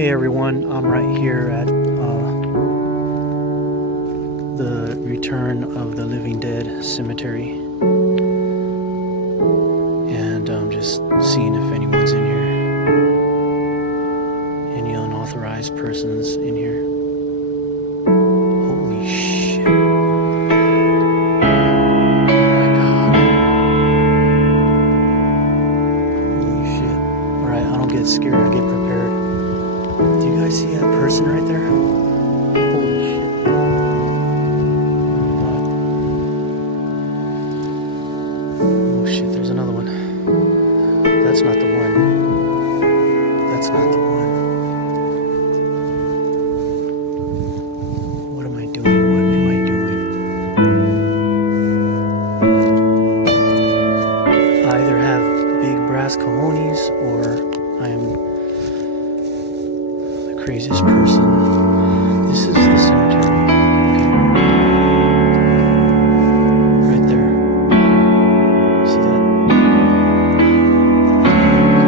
Hey everyone, I'm right here at the Return of the Living Dead cemetery, and I'm just seeing if anyone's in here, any unauthorized persons in here. Holy shit. Oh my god. Holy shit. Alright, I don't get scared, I get prepared. Do you guys see that person right there? Holy shit. Oh shit, there's another one. That's not the one. That's not the one. What am I doing? What am I doing? I either have big brass cojones or I am craziest person. This is the cemetery. Okay. Right there. See that?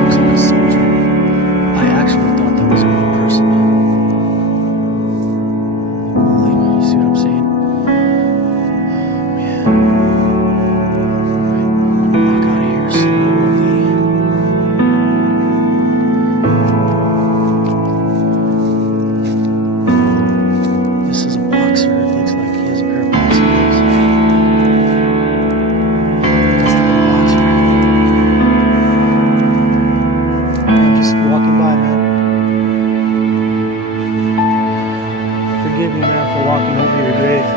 Looks like a soldier. I actually thought that was a real person. Holy moly, you see what I'm saying? Oh man. Alright, I'm gonna walk out of here slowly. This is a boxer. It looks like he has a pair of boxing gloves. That's not a boxer. I'm just walking by, man. Forgive me, man, for walking over your grave.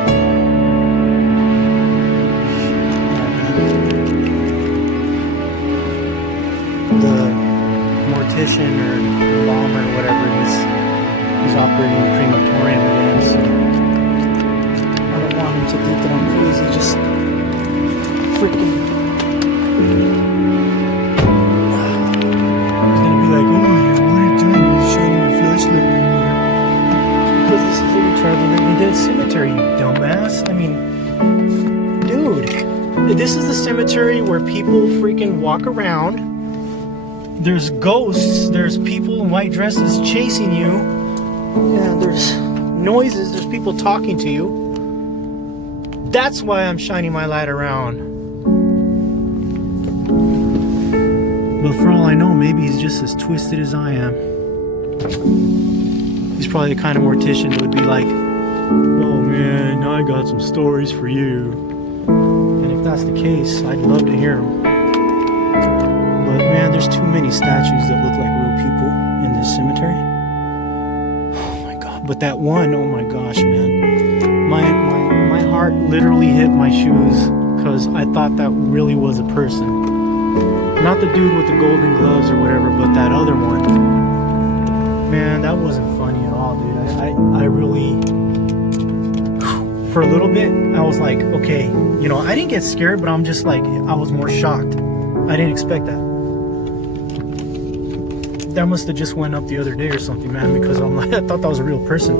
The mortician or embalmer or whatever, he's operating the crematorium again, so I don't want him to think that I'm crazy, just freaking. He's gonna be like, oh, what are you doing? You're shining your flashlight everywhere. Because this is the Return of the Living Dead cemetery, you dumbass. I mean, dude, this is the cemetery where people freaking walk around. There's ghosts, there's people in white dresses chasing you. Yeah, there's noises, there's people talking to you. That's why I'm shining my light around. But for all I know, maybe he's just as twisted as I am. He's probably the kind of mortician that would be like, oh man, I got some stories for you. And if that's the case, I'd love to hear them. But man, there's too many statues that look like real people in this cemetery. But that one, oh my gosh, man. My heart literally hit my shoes because I thought that really was a person. Not the dude with the golden gloves or whatever, but that other one. Man, that wasn't funny at all, dude. I really, for a little bit, I was like, okay, you know, I didn't get scared, but I'm just like, I was more shocked. I didn't expect that. That must have just went up the other day or something, man, because I'm like, I thought that was a real person.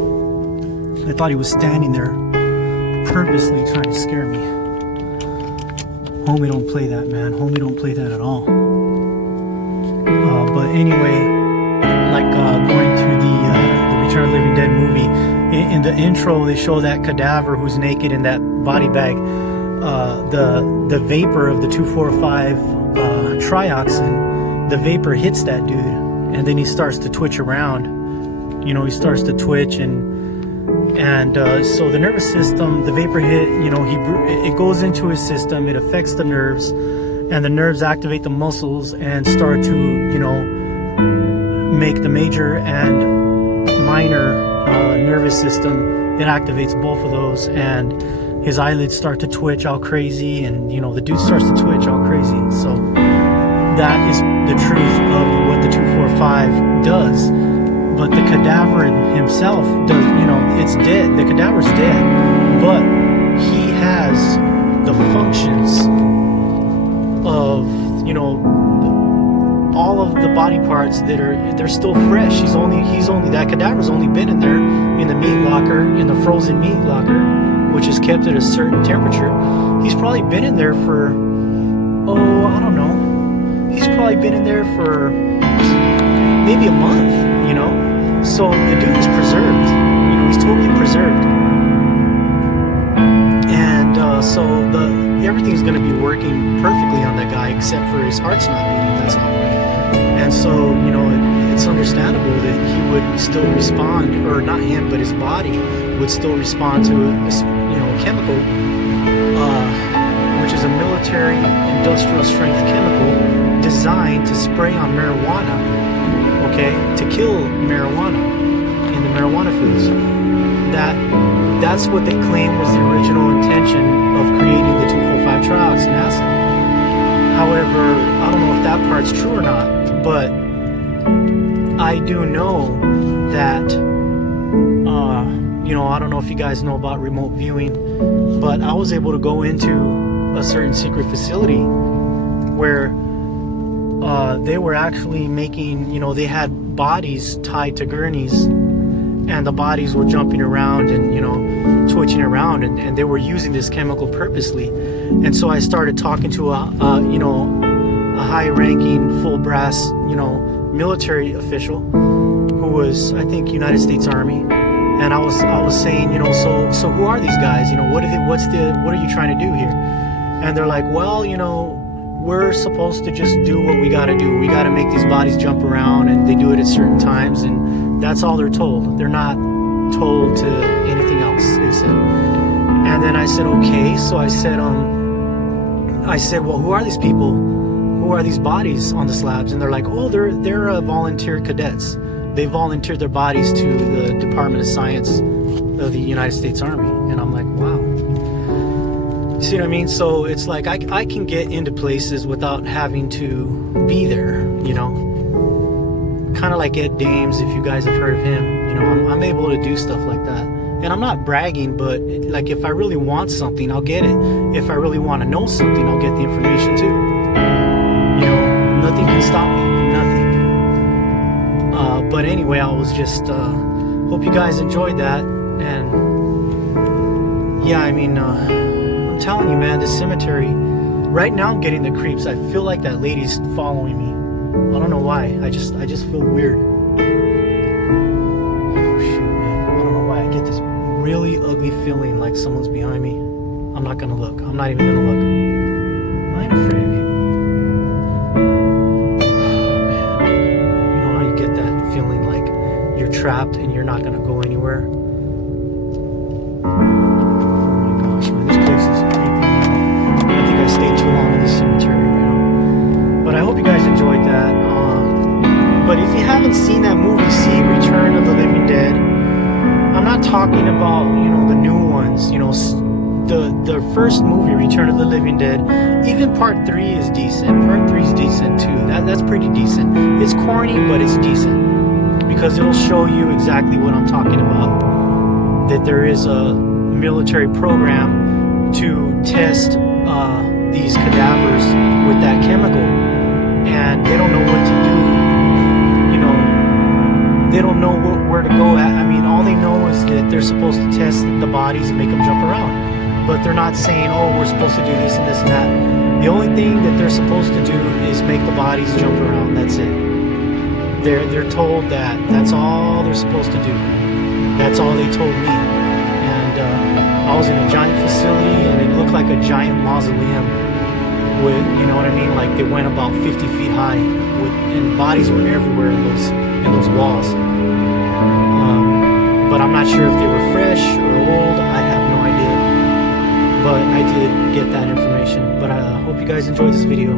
I thought he was standing there purposely trying to scare me. Homie, don't play that, man. Homie, don't play that at all. But anyway, like going to the Return of the Living Dead movie, in the intro they show that cadaver who's naked in that body bag. The vapor of the 2,4,5 trioxin, the vapor hits that dude. And then he starts to twitch around. You know, he starts to twitch, and so the nervous system, the vapor hit, you know, it goes into his system, it affects the nerves, and the nerves activate the muscles and start to, you know, make the major and minor nervous system. It activates both of those, and his eyelids start to twitch all crazy, and you know, the dude starts to twitch all crazy. So that is the truth of what the 2,4,5 does. But the cadaver himself does, you know, it's dead. The cadaver's dead, but he has the functions of, you know, all of the body parts they're still fresh. He's only that cadaver's only been in there in the meat locker, in the frozen meat locker, which is kept at a certain temperature. He's probably been in there for, oh, I don't know. He's probably been in there for maybe a month, you know? So the dude is preserved. You know, he's totally preserved. And so everything's going to be working perfectly on that guy, except for his heart's not beating. That's all. And so, you know, it's understandable that he would still respond, or not him, but his body would still respond to a chemical, which is a military industrial strength chemical designed to spray on marijuana, okay, to kill marijuana in the marijuana fields. That's what they claim was the original intention of creating the 2,4,5-trioxane acid. However, I don't know if that part's true or not, but I do know that, I don't know if you guys know about remote viewing, but I was able to go into a certain secret facility where they were actually making, they had bodies tied to gurneys, and the bodies were jumping around and, twitching around, and they were using this chemical purposely. And so I started talking to a high-ranking, full brass, military official who was, I think, United States Army. And I was saying, so who are these guys? What are you trying to do here? And they're like, well, we're supposed to just do what we got to do. We got to make these bodies jump around, and they do it at certain times, and that's all they're told. They're not told to anything else, they said. And then I said, okay. So I said, well, who are these people? Who are these bodies on the slabs? And they're like, oh, they're volunteer cadets. They volunteered their bodies to the Department of Science of the United States Army. And I'm like, wow. See what I mean? So it's like I can get into places without having to be there, kind of like Ed Dames, if you guys have heard of him. I'm able to do stuff like that. And I'm not bragging, but like if I really want something, I'll get it. If I really want to know something, I'll get the information too. Nothing can stop me. Nothing. But anyway, I was just hope you guys enjoyed that. And yeah, I'm telling you, man, this cemetery, right now I'm getting the creeps. I feel like that lady's following me. I don't know why. I just feel weird. Oh shoot, man. I don't know why. I get this really ugly feeling like someone's behind me. I'm not gonna look. I'm not even gonna look. I ain't afraid of you. Feeling like you're trapped and you're not going to go anywhere. Oh my gosh, man, this place is creepy. I think I stayed too long in this cemetery right now. But I hope you guys enjoyed that. But if you haven't seen that movie, see Return of the Living Dead, I'm not talking about, the new ones, the first movie, Return of the Living Dead. Even part 3 is decent. Part 3 is decent too. That's pretty decent. It's corny, but it's decent, because it'll show you exactly what I'm talking about. That there is a military program to test these cadavers with that chemical, and they don't know what to do. They don't know where to go at. All they know is that they're supposed to test the bodies and make them jump around. But they're not saying, oh, we're supposed to do this and this and that. The only thing that they're supposed to do is make the bodies jump around. That's it. They're told that that's all they're supposed to do. That's all they told me. And I was in a giant facility, and it looked like a giant mausoleum with, like they went about 50 feet high, and bodies were everywhere in those walls. But I'm not sure if they were fresh or old. I have no idea. But I did get that information. But I hope you guys enjoyed this video.